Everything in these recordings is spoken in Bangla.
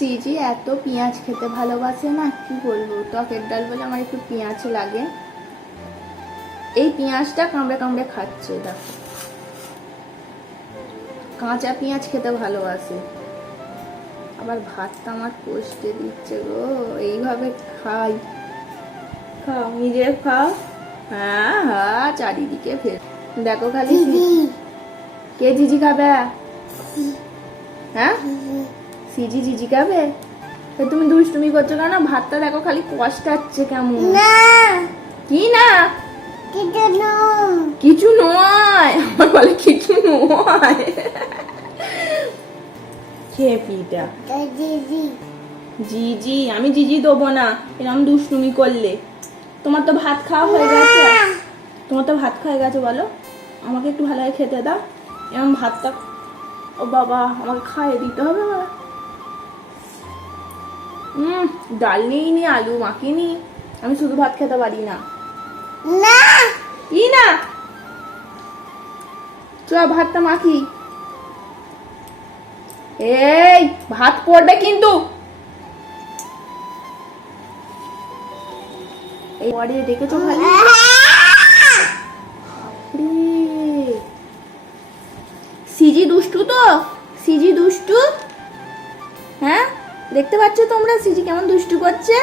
সিজি এত পেঁয়াজ খেতে ভালোবাসে না কি বলব? টকের ডাল বলে আমার একটু পেঁয়াজ লাগে। এই পেঁয়াজটা কামড়ে কামড়ে খাচ্ছে দেখো। কাঁচা পেঁয়াজ খেতে ভালোবাসে। আবার ভাতটা আমার কষ্টে দিচ্ছে গো এইভাবে খাই। খাও নিজে খাও। হ্যাঁ হ্যাঁ চারিদিকে ফের। দেখো খালি কে জিজি খাবে? হ্যাঁ? সিজি জিজি খাবে তা তুমি দুষ্টুমি করছ কেন? ভাতটা দেখো খালি কষ্টাচ্ছে কেমন। না। কি না? কিছু না কিছু নয়? আমার বলে কিছু নয়। খেয়ে পিটা দিদি জিজি। আমি জিজি দেবো না। এরকম দুষ্টুমি করলে। তোমার তো ভাত খাওয়া হয়ে গেছে। তোমার তো ভাত খাওয়া গেছে বলো। আমাকে একটু ভালোভাবে খেতে দাও। এরকম ভাতটা ও বাবা আমাকে খাইয়ে দিতে হবে হুম ডাল নিই নি আলু মাখিনি আমি শুধু ভাত খেতে পারি না। না। ই না। চ ভাতটা মাখি। এই ভাত পড়বে কিন্তু। এই পরে ডেকেছো খালি। দেখতে পাচ্ছ তোমরা? সিজি কেমন দুষ্টু করছে?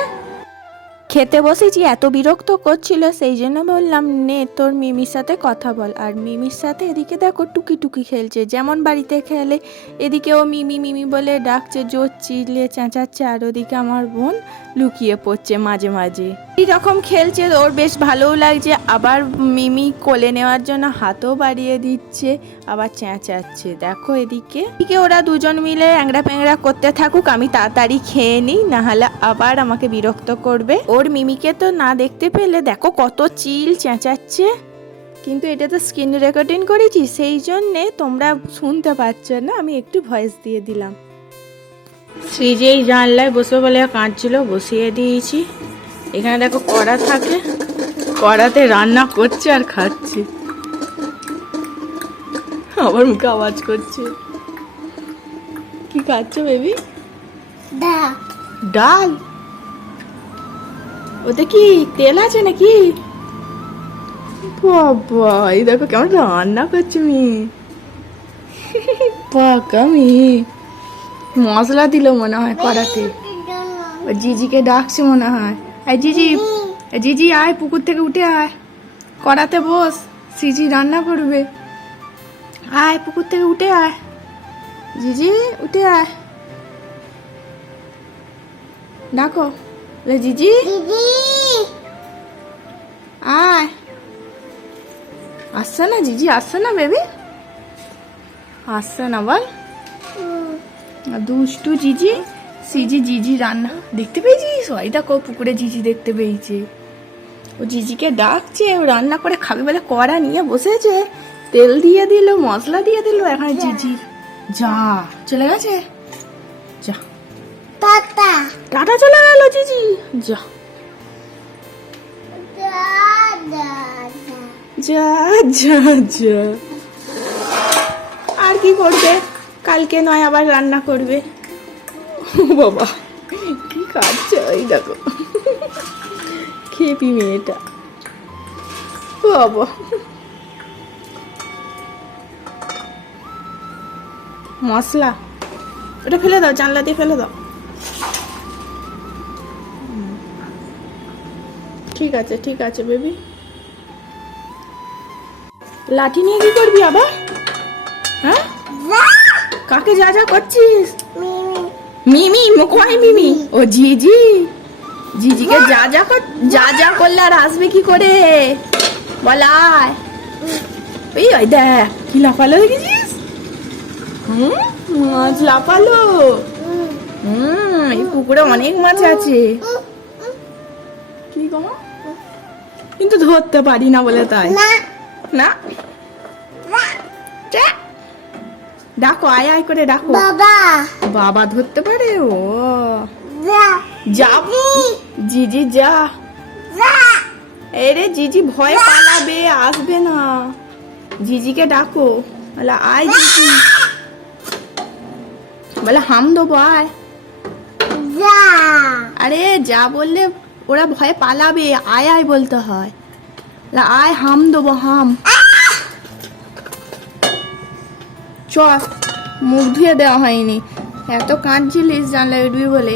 খেতে বসেছি এত বিরক্ত করছিল, সেই জন্য বললাম, নে, তোর মিমির সাথে কথা বল। আর মিমির সাথে এদিকে দেখো টুকি টুকি খেলছে। যেমন বাড়িতে খেলে এদিকে ও মিমি মিমি বলে ডাকছে, জোর চিলে চেঁচাচ্ছে, আর ওদিকে আমার বোন লুকিয়ে পড়ছে মাঝে মাঝে। এইরকম খেলছে, ওর বেশ ভালোও লাগছে। আবার মিমি কোলে নেওয়ার জন্য হাতও বাড়িয়ে দিচ্ছে, আবার চেঁচাচ্ছে। দেখো এদিকে। এদিকে ওরা দুজন মিলে অ্যাংরা প্যাংরা করতে থাকুক, আমি তাড়াতাড়ি খেয়ে নিই, নাহলে আবার আমাকে বিরক্ত করবে। ওর মিমিকে তো না দেখতে পেলে, দেখো কত চিল চেঁচাচ্ছে। কিন্তু এটা তো স্ক্রিন রেকর্ডিং করেছি, সেই জন্যে তোমরা শুনতে পাচ্ছ না, আমি একটু ভয়েস দিয়ে দিলাম। শ্রীজেই জানলায় বসে বলে কাঁদছিল, বসিয়ে দিয়েছি। এখানে দেখো কড়া থাকে। কড়াতে রান্না করছে আর খাচ্ছে। আবার মুখে আওয়াজ করছে। কি খাচ্ছ বেবি ডাল। ওতে কি তেল আছে নাকি? বাবা এই দেখো কেমন রান্না করছে মি পাকা মি মশলা দিল মনে হয় কড়াতে। ও জিজিকে ডাকছে মনে হয়। এই জিজি জিজি আয় পুকুর থেকে উঠে আয়। কড়াতে বস সিজি রান্না করবে। আয় পুকুর থেকে উঠে আয়। জিজি উঠে আয়। ডাকো। জিজি। আয়। আসছে না জিজি আসছে না বেবি? আসছে না বল। দুষ্টু জিজি সিজি জিজি রান্না। দেখতে পেয়েছিস? ওই দেখো পুকুরে জিজি দেখতে পেয়েছে ও জিজিকে ডাকছে ও রান্না করে খাবে বলে কড়া নিয়ে বসেছে। তেল দিয়ে দিল মশলা দিয়ে দিল এখন জিজি। যা চলে গেছে? যা। টাটা। টাটা চলে গেল জিজি। যা। যা যা যা। আর কি করবে? কালকে নয় আবার রান্না করবে। বাবা। কাটছে ওই দেখো। খেপি মেয়েটা। বাবা। মশলা। ওটা ফেলে দাও জানলা দিয়ে ফেলে দাও। ঠিক আছে ঠিক আছে বেবি। লাঠি নিয়ে কি করবি আবার? হ্যাঁ? কাকে যা যা করছিস? মিমি কয় মিমি। ও জিজি জিজিকে যা যা যা যা করলে আর আসবে কি করে? বলাই এই ওই দেখ কি লাফালো দেখেছিস হুম মাছ লাফালো। হুম এই পুকুরে অনেক মাছ আছে। কি গো? কিন্তু ধরতে পারি না বলে তাই। না। না? ডাকো আয় আয় করে ডাকো। বাবা। বাবা ধরতে পারে? ও। যাব। জিজি যা। এরে জিজি ভয় পালাবে আসবে না। জিজিকে ডাকো। বলে আয় জিজি। বলে হাম দেবো আয়। আরে যা বললে ওরা ভয়ে পালাবে। আয় আয় বলতে হয়। আয় হাম দেবো হাম। চ মুখ ধুয়ে দেওয়া হয়নি। এত কাঁদছিলিস, জানলা উঠবি বলে।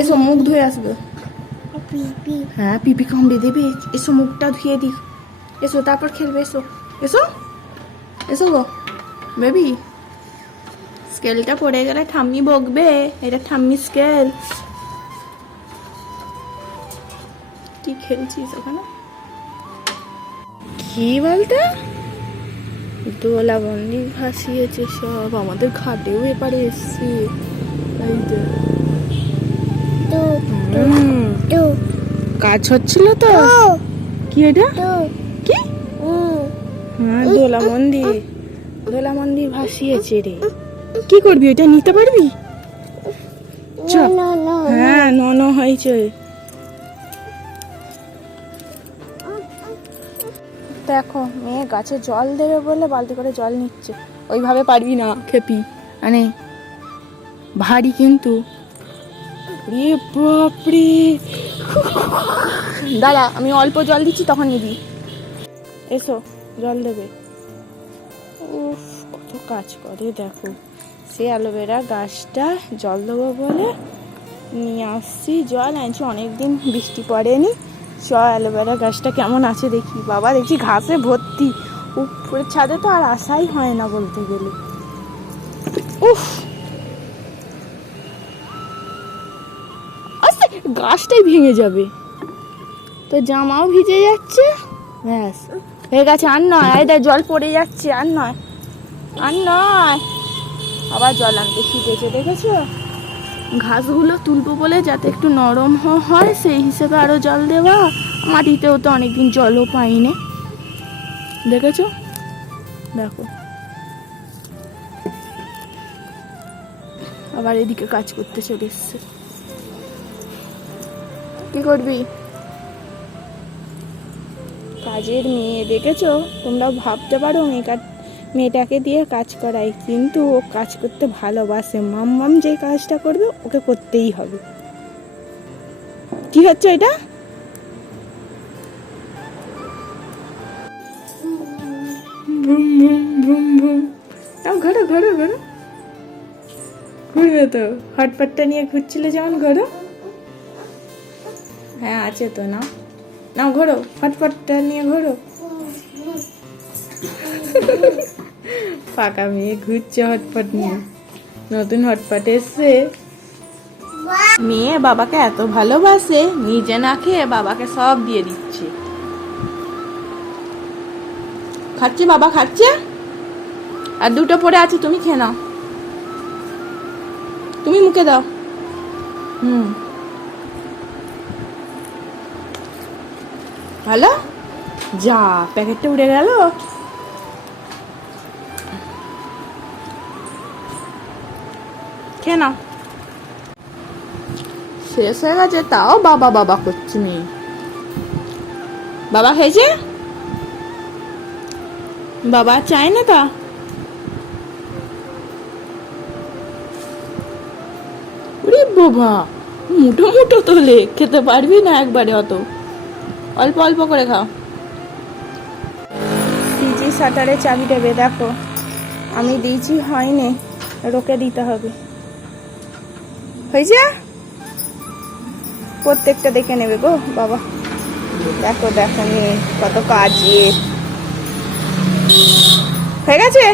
এসো, মুখ ধুয়ে আসবে। হ্যাঁ পিপি কামড়ে দেবে। এসো, মুখটা ধুয়ে দি এসো, তারপর খেলবে, এসো। এসো? এসো গো। বেবি স্কেলটা পড়ে গেলে ঠাম্মি বকবে। এটা ঠাম্মি স্কেল কি খেলছিস ওখানে? কি বলতে? দোলা বন্দি ভাসিয়েছে সব আমাদের ঘাটেও এপারে এসছি। কাজ হচ্ছিল তো? কি এটা? কি? হ্যাঁ দোলা মন্দির। দোলা মন্দির ভাসিয়েছে রে। কি করবি ওটা নিতে পারবি? চ। No no. হ্যাঁ নন হয়েছে। দেখো, মেয়ে গাছে জল দেবে বলে বালতি করে জল নিচ্ছে। ওইভাবে পারবি না, খেপি। মানে ভারী কিন্তু। রে বাপরে। আমি অল্প জল দিচ্ছি, তখন নিবি। এসো, জল দেবে। উফ, কত কাজ করে, দেখো। সে অ্যালোভেরা গাছটা জল দেবো বলে নিয়ে আসছি। জল, আনছি, অনেকদিন বৃষ্টি পড়েনি। চ অ্যালোভেরা, গাছটা কেমন আছে দেখি। বাবা, দেখছি ঘাসে ভর্তি। উপরের ছাদে তো আর আসাই হয় না বলতে গেলে। উফ! গাছটাই ভেঙে যাবে। তো জামাও ভিজে যাচ্ছে। ব্যাস। হয়ে গেছে আর নয়। দেখ, জল পড়ে যাচ্ছে, আর নয়। আর নয়। আবার জল আনতে শিখেছে, দেখেছ? ঘাসগুলো তুলবো বলে যাতে একটু নরম হয়, সেই হিসেবে আরও জল দেওয়া। মাটিতেও তো অনেকদিন জলও পাইনি। দেখেছ? দেখো। আবার এদিকে কাজ করতে চলে এসছে। কি করবি? কাজের মেয়ে, দেখেছ? তোমরা ভাবতে পারো মেয়েটা মেয়েটাকে দিয়ে কাজ করাই কিন্তু ও কাজ করতে ভালোবাসে। মাম মাম যে কাজটা করবে, ওকে করতেই হবে। কি হচ্ছে এটা? বুম বুম বুম বুম তাও ঘোরো ঘোরো ঘোরো। ঘুরবে তো। হটপটটা নিয়ে ঘুরছিলে যেমন ঘোরো? হ্যাঁ আছে তো না নাও, ঘোরো। ফটফটটা নিয়ে ঘোরো। ফাঁকা মেয়ে ঘুরছে হটপট নিয়ে। নতুন হটপট এসছে। মেয়ে বাবাকে এত ভালোবাসে, নিজে না খেয়ে বাবাকে সব দিয়ে দিচ্ছে। খাচ্ছে বাবা, খাচ্ছে? আর দুটো পড়ে আছে, তুমি খেয়ে নাও। তুমি মুখে দাও। হুম। ভালো? যা, প্যাকেটটা উড়ে গেল। খেয়ে নাও। শেষ হয়ে গেছে তাও বাবা বাবা করছি মেয়ে বাবা খেয়েছে? বাবা চায় না তা? ওরে বাবা মুটো মুটো তোলে খেতে পারবি না একবারে অত। অল্প অল্প করে খাও। সিজি শাটারে চাবি দেবে দেখো। আমি দিয়েছি হয়নি। রোকে দিতে হবে। হয়েছে? প্রত্যেকটা দেখে নেবে গো, বাবা। দেখো দেখো মেয়ে কত কাজের হয়ে গেছে?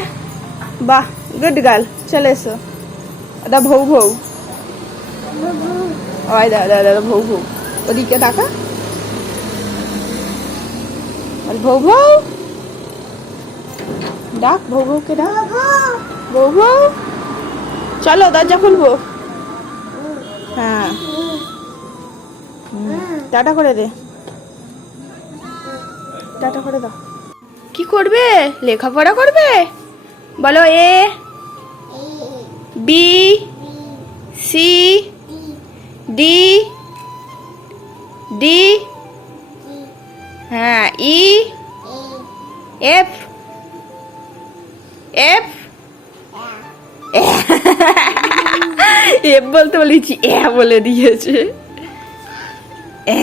বাহ গুড গার্ল চলে এসো। দা ভৌ ভৌ। ওই দা দা দা ভৌ ভৌ। ওদিকে তাকা। ভৌ ভৌ? ডাক, ভৌ, ভৌকে ডাক। ভৌ ভৌ? চলো দরজা খুলবো টাটা করে দে। টাটা করে দাও। কি করবে? লেখাপড়া করবে? বলো A, B, C, D D হ্যাঁ ই, এফ এফ এ বলতে বলেছি এ বলে দিয়েছে। এ